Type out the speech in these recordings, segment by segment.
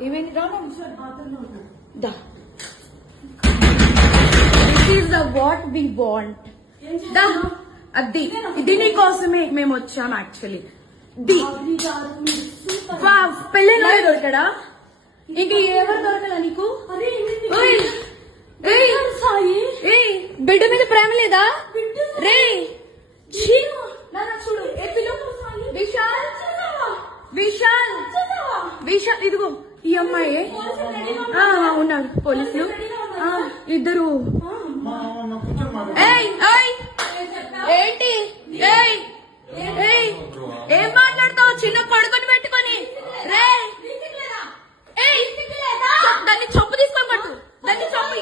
ఏమైంది రా దా this is the what we want దా అది ఇది నీకోసమే మేము వచ్చాం యాక్చువల్లీ పెళ్ళైన దొరకడా ఇంక ఎవరు దొరకలా నీకు బిడ్డ మీద ప్రేమ లేదా రే చూడు విశాల్ విశాల్ విశాల్ ఇదిగో ఈ అమ్మాయి ఉన్నారు పోలీసులు ఇద్దరు ఏంటి ఏం మాట్లాడతావు చిన్న కొడుకుని పెట్టుకొని రే దాన్ని చంపు తీసుకొని పట్టు దాన్ని చంపు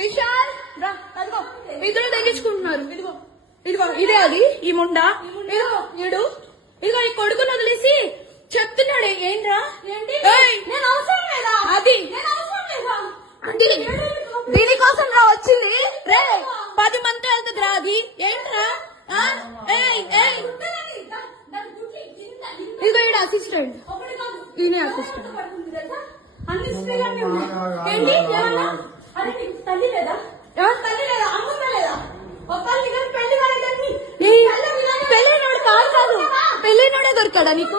విశాల్ రా అదిగో ఇద్దరు తగ్గించుకుంటున్నారు ఇదిగో ఇదిగో ఇదే అది ఈ ముండా ఇదిగో ఇదిగో ఈ కొడుకుని వదిలేసి చెప్తున్నాడు ఏంట్రా అది దీనికోసం రా వచ్చింది రే 10 మంది వెళ్తుంది రా అది ఏంట్రా ఇదిగో ఈడ అసిస్టెంట్ ఈయన అసిస్టెంట్ పెళ్ళైనోడు కాదు పెళ్ళైనోడే దొరికాడా నీకు